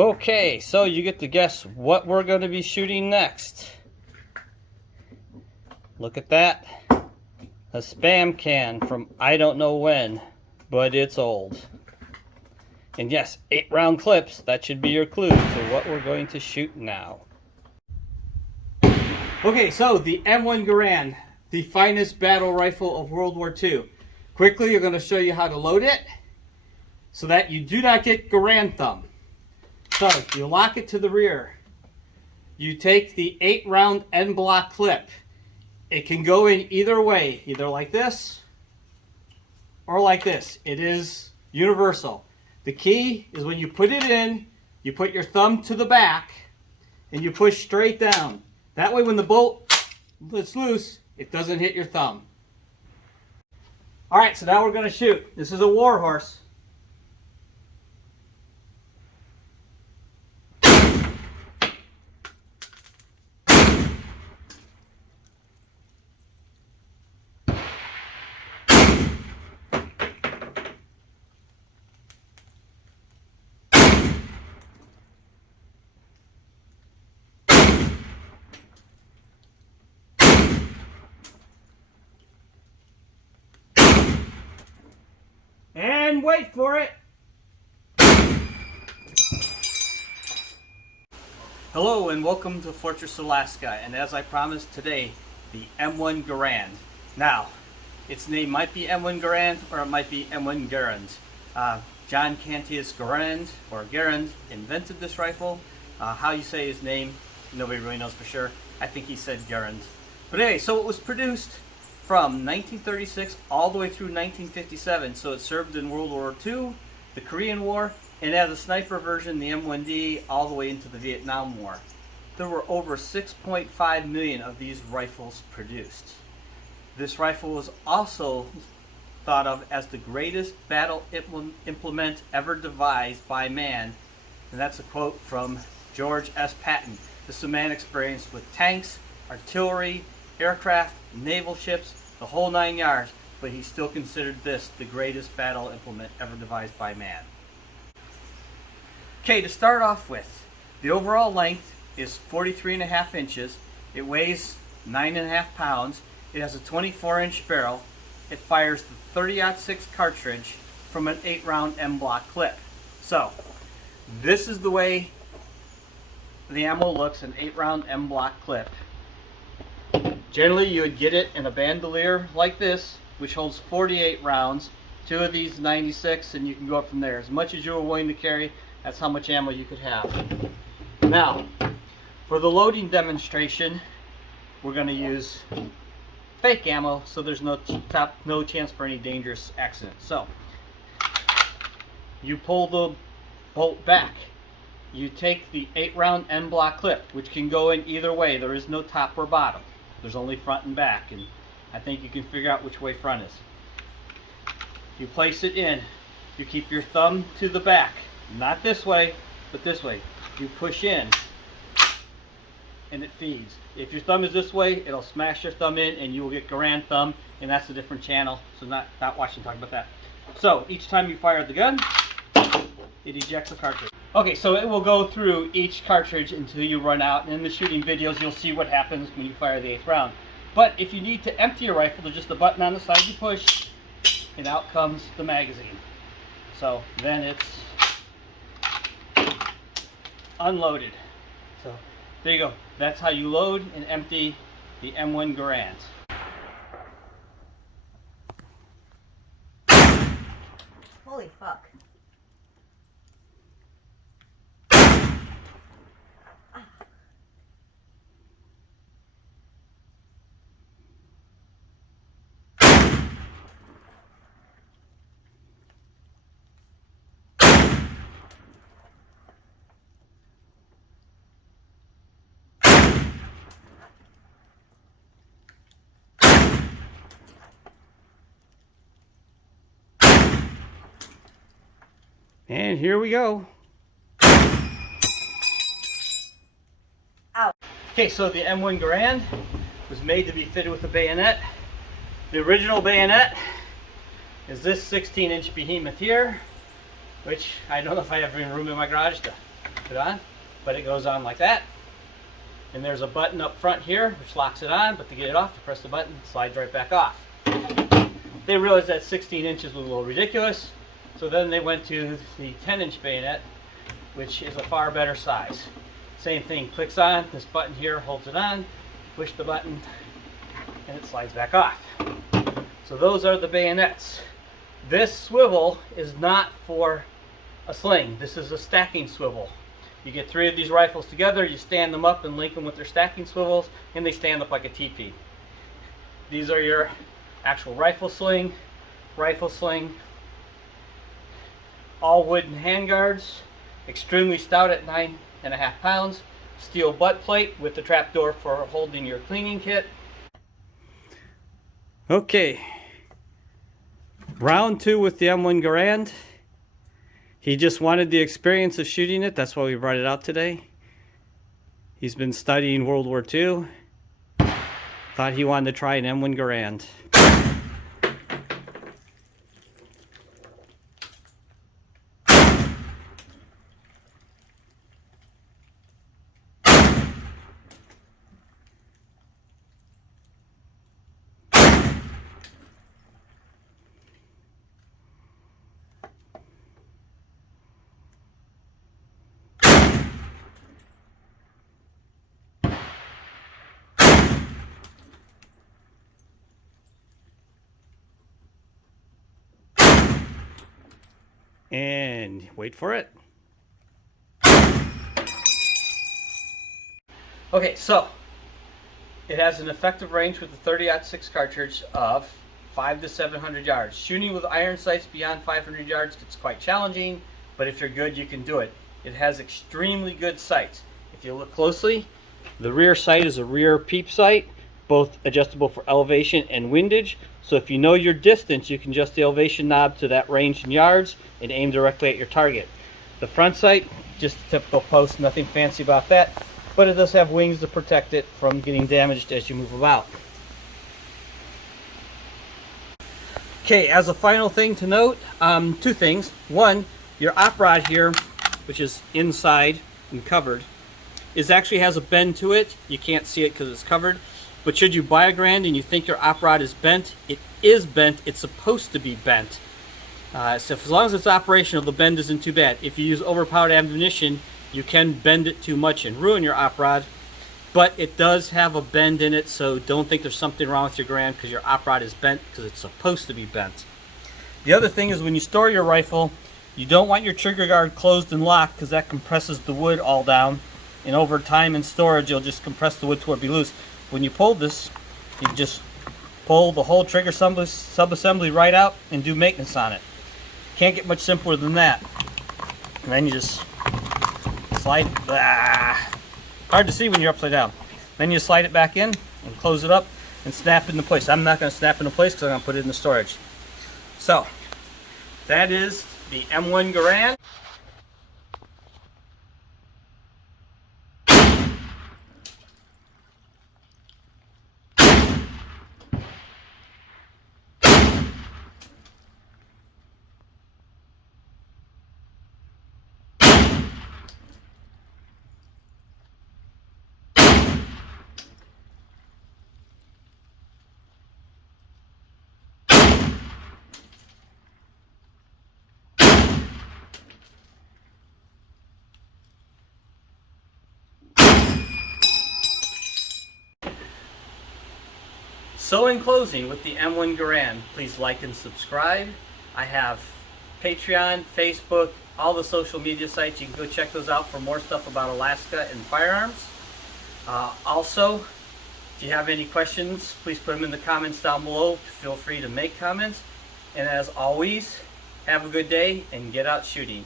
Okay, so you get to guess what we're going to be shooting next. Look at that. A spam can from I don't know when, but it's old. And yes, 8-round clips. That should be your clue to what we're going to shoot now. Okay, so the M1 Garand, the finest battle rifle of World War II. Quickly, we're going to show you how to load it so that you do not get Garand thumb. So you lock it to the rear. You take the 8-round end block clip. It can go in either way, either like this or like this. It is universal. The key is when you put it in, you put your thumb to the back and you push straight down. That way when the bolt is loose, it doesn't hit your thumb. Alright, so now we're going to shoot. This is a war horse. And wait for it. Hello and welcome to Fortress Alaska, and as I promised today, the M1 Garand. Now, its name might be M1 Garand or it might be M1 Garand. John Cantius Garand, or Garand, invented this rifle. How you say his name, nobody really knows for sure. I think he said Garand. But anyway, so it was produced from 1936 all the way through 1957, so it served in World War II, the Korean War, and as a sniper version, the M1D, all the way into the Vietnam War. There were over 6.5 million of these rifles produced. This rifle was also thought of as the greatest battle implement ever devised by man, and that's a quote from George S. Patton. This is a man experienced with tanks, artillery, aircraft, naval ships, the whole 9 yards, but he still considered this the greatest battle implement ever devised by man. Okay, to start off with, the overall length is 43.5 inches. It weighs 9.5 pounds. It has a 24-inch barrel. It fires the 30-06 cartridge from an 8-round M-block clip. So, this is the way the ammo looks, an 8-round M-block clip. Generally, you would get it in a bandolier like this, which holds 48 rounds. 2 of these 96, and you can go up from there. As much as you're willing to carry, that's how much ammo you could have. Now, for the loading demonstration, we're going to use fake ammo, so there's no chance for any dangerous accident. So, you pull the bolt back. You take the 8-round M-block clip, which can go in either way. There is no top or bottom. There's only front and back, and I think you can figure out which way front is. You place it in. You keep your thumb to the back. Not this way, but this way. You push in, and it feeds. If your thumb is this way, it'll smash your thumb in, and you will get Garand thumb, and that's a different channel, so not watching talk about that. So, each time you fire the gun, it ejects the cartridge. Okay, so it will go through each cartridge until you run out, and in the shooting videos you'll see what happens when you fire the 8th round. But if you need to empty your rifle, there's just a button on the side you push, and out comes the magazine. So then it's unloaded. So there you go. That's how you load and empty the M1 Garand. Holy fuck. And here we go. Ow. Okay, so the M1 Garand was made to be fitted with a bayonet. The original bayonet is this 16-inch behemoth here, which I don't know if I have any room in my garage to it on, but it goes on like that. And there's a button up front here which locks it on, but to get it off, you press the button, it slides right back off. They realized that 16 inches was a little ridiculous, so then they went to the 10-inch bayonet, which is a far better size. Same thing, clicks on, this button here holds it on, push the button, and it slides back off. So those are the bayonets. This swivel is not for a sling. This is a stacking swivel. You get 3 of these rifles together, you stand them up and link them with their stacking swivels, and they stand up like a teepee. These are your actual rifle sling, all wooden handguards, extremely stout at 9.5 pounds, steel butt plate with the trapdoor for holding your cleaning kit. Okay, round 2 with the M1 Garand. He just wanted the experience of shooting it. That's why we brought it out today. He's been studying World War II. Thought he wanted to try an M1 Garand. And wait for it. Okay, so it has an effective range with the 30-06 cartridge of 500 to 700 yards. Shooting with iron sights beyond 500 yards gets quite challenging, but if you're good, you can do it. It has extremely good sights. If you look closely, the rear sight is a rear peep sight, both adjustable for elevation and windage. So if you know your distance, you can adjust the elevation knob to that range in yards and aim directly at your target. The front sight, just a typical post, nothing fancy about that, but it does have wings to protect it from getting damaged as you move about. Okay, as a final thing to note, 2 things. One, your op rod here, which is inside and covered, actually has a bend to it. You can't see it because it's covered. But should you buy a Garand and you think your op rod is bent, it is bent. It's supposed to be bent. So as long as it's operational, the bend isn't too bad. If you use overpowered ammunition, you can bend it too much and ruin your op rod. But it does have a bend in it, so don't think there's something wrong with your Garand because your op rod is bent, because it's supposed to be bent. The other thing is when you store your rifle, you don't want your trigger guard closed and locked because that compresses the wood all down. And over time in storage, you'll just compress the wood to where it be loose. When you pull this, you just pull the whole trigger sub-assembly right out and do maintenance on it. Can't get much simpler than that. And then you just slide. Hard to see when you're upside down. Then you slide it back in and close it up and snap it into place. I'm not going to snap into place because I'm going to put it in the storage. So, that is the M1 Garand. So in closing, with the M1 Garand, please like and subscribe. I have Patreon, Facebook, all the social media sites. You can go check those out for more stuff about Alaska and firearms. Also, if you have any questions, please put them in the comments down below. Feel free to make comments. And as always, have a good day and get out shooting.